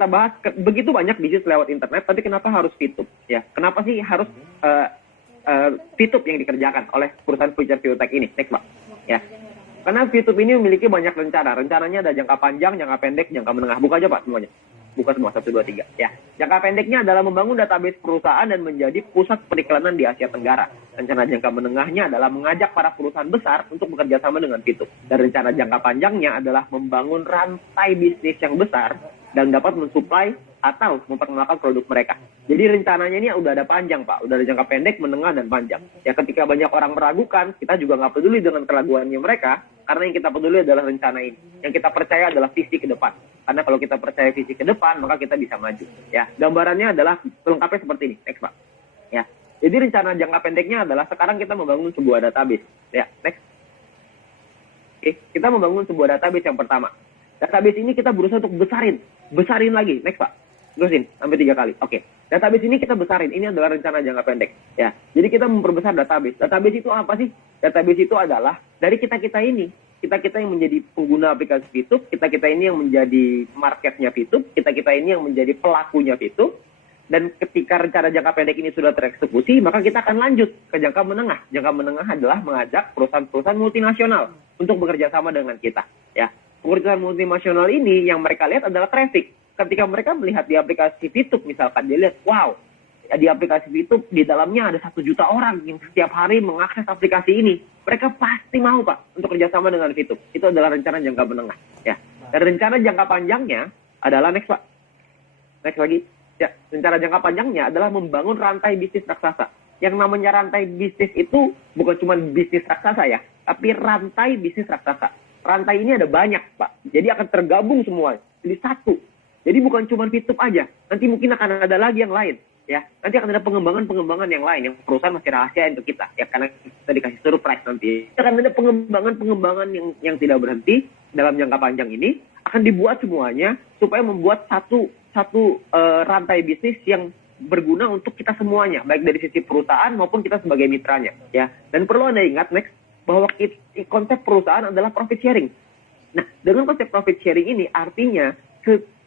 kita bahas, begitu banyak bisnis lewat internet, tapi kenapa harus VTube? Ya, kenapa sih harus VTube yang dikerjakan oleh perusahaan future tech ini? Next, Pak. Ya. Karena VTube ini memiliki banyak rencana. Rencananya ada jangka panjang, jangka pendek, jangka menengah. Buka aja, Pak, semuanya. Buka semua, 1, 2, 3. Ya. Jangka pendeknya adalah membangun database perusahaan dan menjadi pusat periklanan di Asia Tenggara. Rencana jangka menengahnya adalah mengajak para perusahaan besar untuk bekerja sama dengan VTube. Dan rencana jangka panjangnya adalah membangun rantai bisnis yang besar dan dapat mensuplai atau memperkenalkan produk mereka. Jadi rencananya ini udah ada panjang, Pak. Udah ada jangka pendek, menengah, dan panjang. Ya, ketika banyak orang meragukan, kita juga nggak peduli dengan keraguannya mereka, karena yang kita peduli adalah rencana ini. Yang kita percaya adalah visi ke depan. Karena kalau kita percaya visi ke depan, maka kita bisa maju. Ya, gambarannya adalah lengkapnya seperti ini. Next, Pak. Ya. Jadi rencana jangka pendeknya adalah sekarang kita membangun sebuah database. Ya, next. Oke, kita membangun sebuah database yang pertama. Database ini kita berusaha untuk besarin lagi. Next, Pak. Terusin sampai 3 kali. Oke. Database ini kita besarin. Ini adalah rencana jangka pendek. Ya. Jadi kita memperbesar database. Database itu apa sih? Database itu adalah dari kita-kita ini. Kita-kita yang menjadi pengguna aplikasi VTube, kita-kita ini yang menjadi marketnya VTube, kita-kita ini yang menjadi pelakunya VTube. Dan ketika rencana jangka pendek ini sudah tereksekusi, maka kita akan lanjut ke jangka menengah. Jangka menengah adalah mengajak perusahaan-perusahaan multinasional untuk bekerja sama dengan kita. Ya. Perusahaan multinasional ini yang mereka lihat adalah traffic. Ketika mereka melihat di aplikasi VTube misalkan, dia lihat, wow, di aplikasi VTube di dalamnya ada 1 juta orang yang setiap hari mengakses aplikasi ini. Mereka pasti mau, Pak, untuk kerjasama dengan VTube. Itu adalah rencana jangka menengah. Ya. Dan rencana jangka panjangnya adalah next, Pak. Next lagi. Ya, rencana jangka panjangnya adalah membangun rantai bisnis raksasa. Yang namanya rantai bisnis itu bukan cuma bisnis raksasa ya, tapi rantai bisnis raksasa. Rantai ini ada banyak, Pak. Jadi akan tergabung semua. Jadi satu. Jadi bukan cuma VTube aja. Nanti mungkin akan ada lagi yang lain. Ya, nanti akan ada pengembangan yang lain yang perusahaan masih rahasia untuk kita. Ya, karena kita dikasih surprise nanti. Akan ada pengembangan yang tidak berhenti dalam jangka panjang ini. Akan dibuat semuanya supaya membuat satu rantai bisnis yang berguna untuk kita semuanya, baik dari sisi perusahaan maupun kita sebagai mitranya. Ya, dan perlu Anda ingat next bahwa konsep perusahaan adalah profit sharing. Nah, dengan konsep profit sharing ini artinya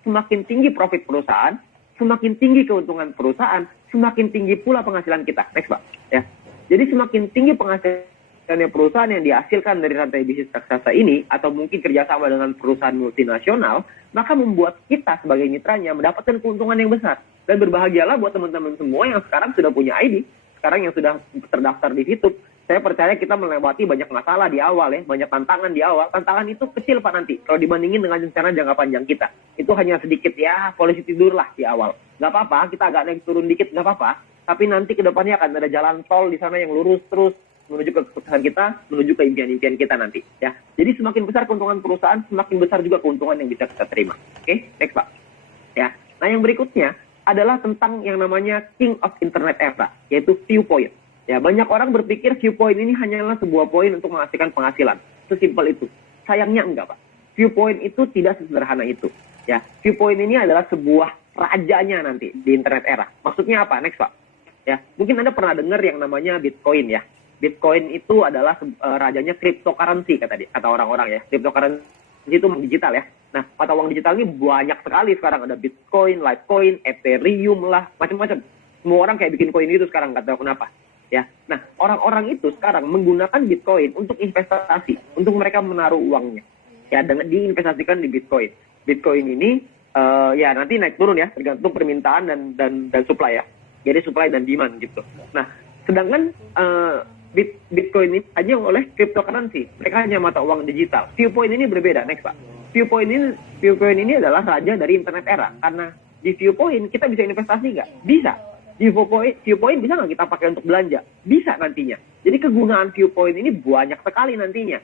semakin tinggi profit perusahaan, semakin tinggi keuntungan perusahaan, semakin tinggi pula penghasilan kita. Next, Pak. Ya. Jadi semakin tinggi penghasilannya perusahaan yang dihasilkan dari rantai bisnis raksasa ini, atau mungkin kerjasama dengan perusahaan multinasional, maka membuat kita sebagai mitranya mendapatkan keuntungan yang besar. Dan berbahagialah buat teman-teman semua yang sekarang sudah punya ID, sekarang yang sudah terdaftar di VTube. Saya percaya kita melewati banyak masalah di awal ya, banyak tantangan di awal. Tantangan itu kecil, Pak, nanti. Kalau dibandingin dengan rencana jangka panjang kita. Itu hanya sedikit ya, polisi tidur lah di awal. Nggak apa-apa, kita agak naik turun dikit, nggak apa-apa. Tapi nanti ke depannya akan ada jalan tol di sana yang lurus terus menuju ke kesuksesan kita, menuju ke impian-impian kita nanti. Ya. Jadi semakin besar keuntungan perusahaan, semakin besar juga keuntungan yang bisa kita terima. Oke, next, Pak. Ya. Nah, yang berikutnya adalah tentang yang namanya King of Internet Era, yaitu Viewpoint. Ya, banyak orang berpikir Viewpoint ini hanyalah sebuah poin untuk menghasilkan penghasilan. Sesimpel itu. Sayangnya enggak, Pak. Viewpoint itu tidak sesederhana itu. Ya, Viewpoint ini adalah sebuah rajanya nanti di internet era. Maksudnya apa? Next, Pak. Ya, mungkin Anda pernah dengar yang namanya Bitcoin ya. Bitcoin itu adalah rajanya cryptocurrency kata orang-orang ya. Cryptocurrency itu digital ya. Nah, mata uang digital ini banyak sekali sekarang, ada Bitcoin, Litecoin, Ethereum lah, macam-macam. Semua orang kayak bikin koin itu sekarang, nggak tahu kenapa. Ya, nah orang-orang itu sekarang menggunakan Bitcoin untuk investasi, untuk mereka menaruh uangnya, ya, dengan diinvestasikan di Bitcoin. Bitcoin ini ya nanti naik turun ya, tergantung permintaan dan supply ya. Jadi supply dan demand gitu. Nah, sedangkan Bitcoin ini hanya oleh cryptocurrency, mereka hanya mata uang digital. Viewpoint ini berbeda, next, Pak. Viewpoint ini adalah raja dari internet era, karena di Viewpoint kita bisa investasi nggak? Bisa. Di Viewpoint bisa nggak kita pakai untuk belanja? Bisa nantinya. Jadi kegunaan Viewpoint ini banyak sekali nantinya.